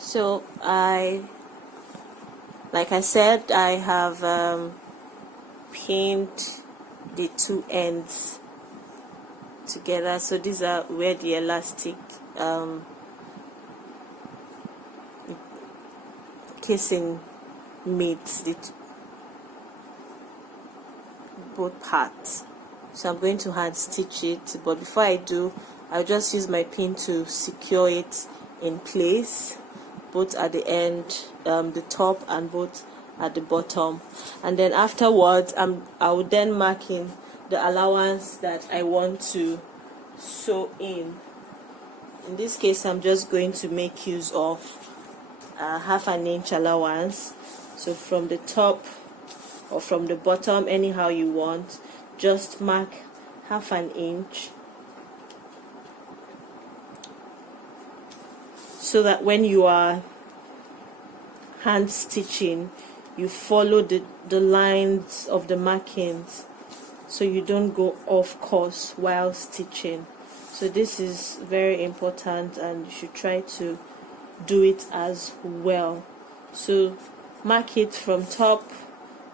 So like I said, I have pinned the two ends together. So these are where the elastic casing meets both parts. So I'm going to hand stitch it, but before I do, I'll just use my pin to secure it in place, both at the end, the top, and both at the bottom. And then afterwards, I will then mark in the allowance that I want to sew in. In this case, I'm just going to make use of half an inch allowance. So from the top or from the bottom, anyhow you want, just mark half an inch, so that when you are hand stitching, you follow the lines of the markings, so you don't go off course while stitching. So this is very important, and you should try to do it as well. So mark it from top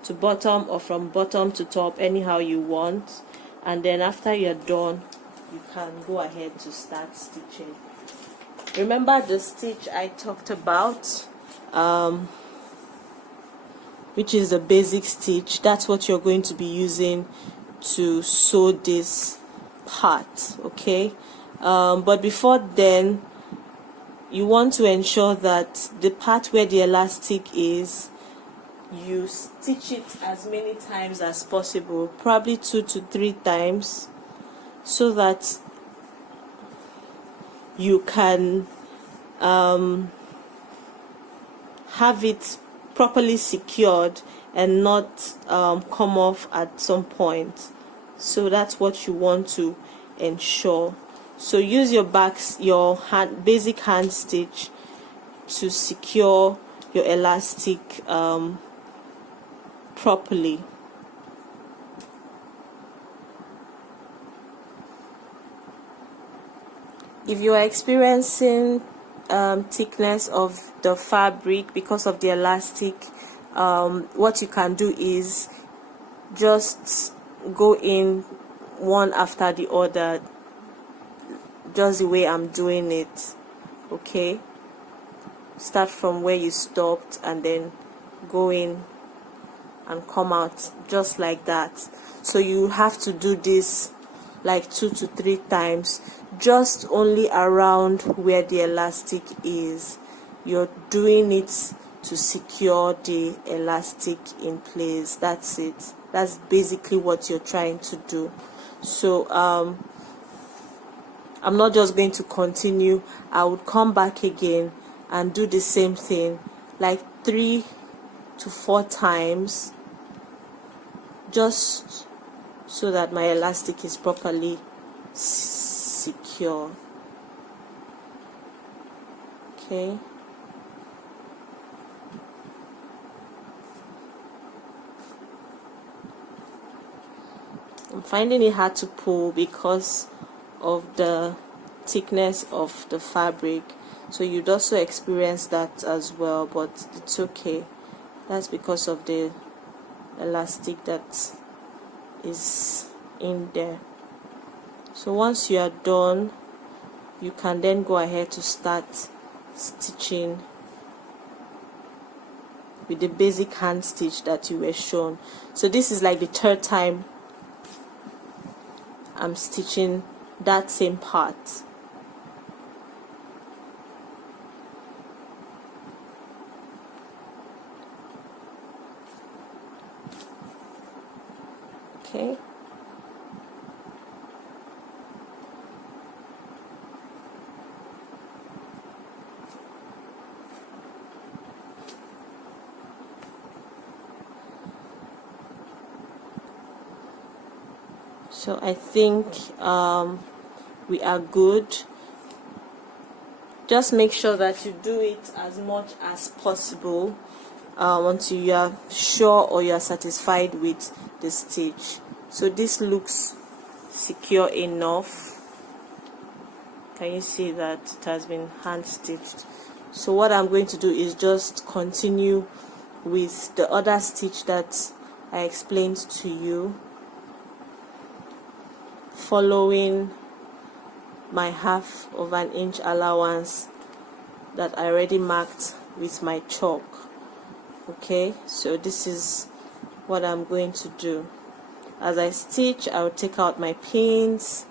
to bottom or from bottom to top, anyhow you want, and then after you're done, you can go ahead to start stitching. Remember the stitch I talked about, which is the basic stitch. That's what you're going to be using to sew this part, okay? But before then, you want to ensure that the part where the elastic is, you stitch it as many times as possible, probably 2 to 3 times, so that you can have it properly secured and not come off at some point. So that's what you want to ensure. So use your basic hand stitch to secure your elastic properly. If you are experiencing thickness of the fabric because of the elastic, what you can do is just go in one after the other, just the way I'm doing it, okay? Start from where you stopped and then go in and come out just like that. So you have to do this like 2 to 3 times, just only around where the elastic is. You're doing it to secure the elastic in place. That's it. That's basically what you're trying to do. So I'm not just going to continue. I would come back again and do the same thing like 3 to 4 times, just so that my elastic is properly secure. Okay. I'm finding it hard to pull because of the thickness of the fabric, so you'd also experience that as well, but it's okay. That's because of the elastic that is in there. So once you are done, you can then go ahead to start stitching with the basic hand stitch that you were shown. So this is like the 3rd time I'm stitching that same part. Okay. So I think we are good. Just make sure that you do it as much as possible until you are sure or you are satisfied with the stitch. So this looks secure enough. Can you see that it has been hand stitched? So what I'm going to do is just continue with the other stitch that I explained to you, following my 1/2 of an inch allowance that I already marked with my chalk. Okay, so this is what I'm going to do. As I stitch, I'll take out my pins.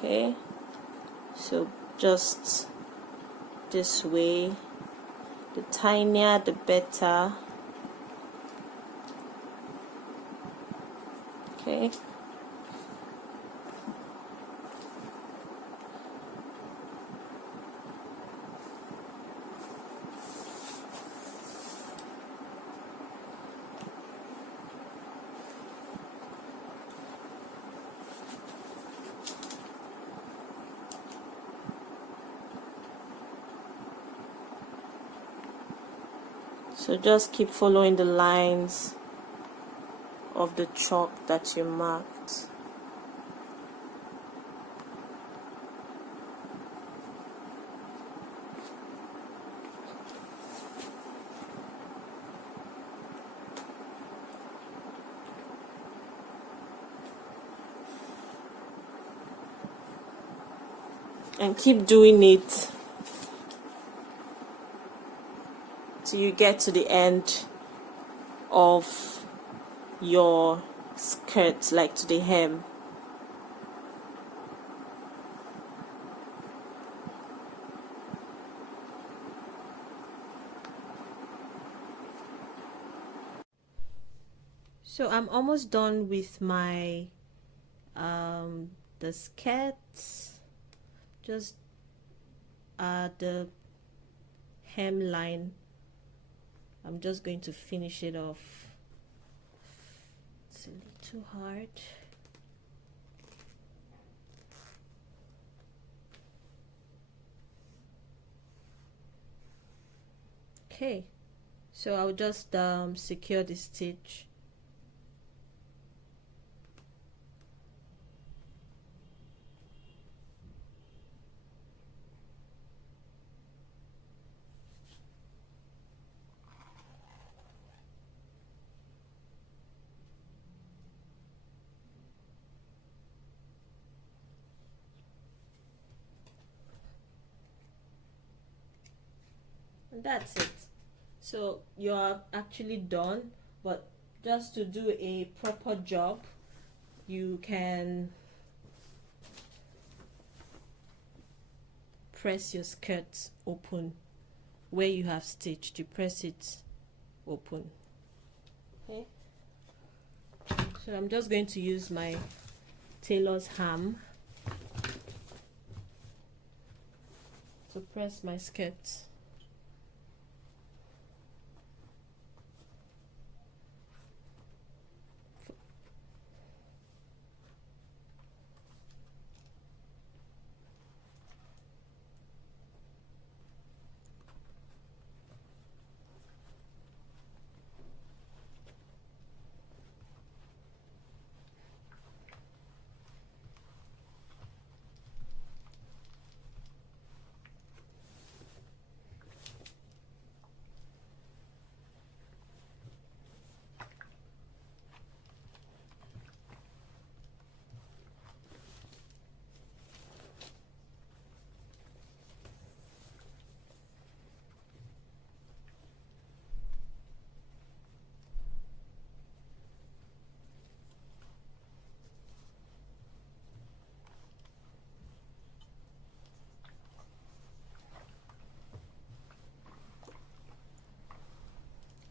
Okay, so just this way, the tinier the better. Okay, so just keep following the lines of the chalk that you marked. And keep doing it till you get to the end of your skirt, like to the hem. So I'm almost done with my the skirt. Just the hemline, I'm just going to finish it off. It's a little hard. Okay, so I'll just secure the stitch. And that's it. So you're actually done, but just to do a proper job, you can press your skirt open where you have stitched. You press it open. Okay, so I'm just going to use my tailor's ham to press my skirt.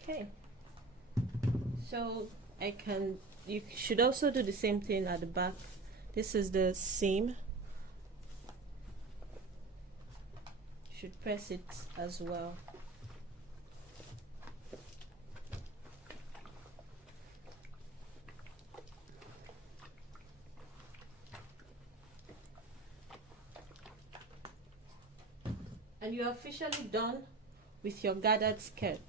Okay, so you should also do the same thing at the back. This is the seam. You should press it as well. And you're officially done with your gathered skirt.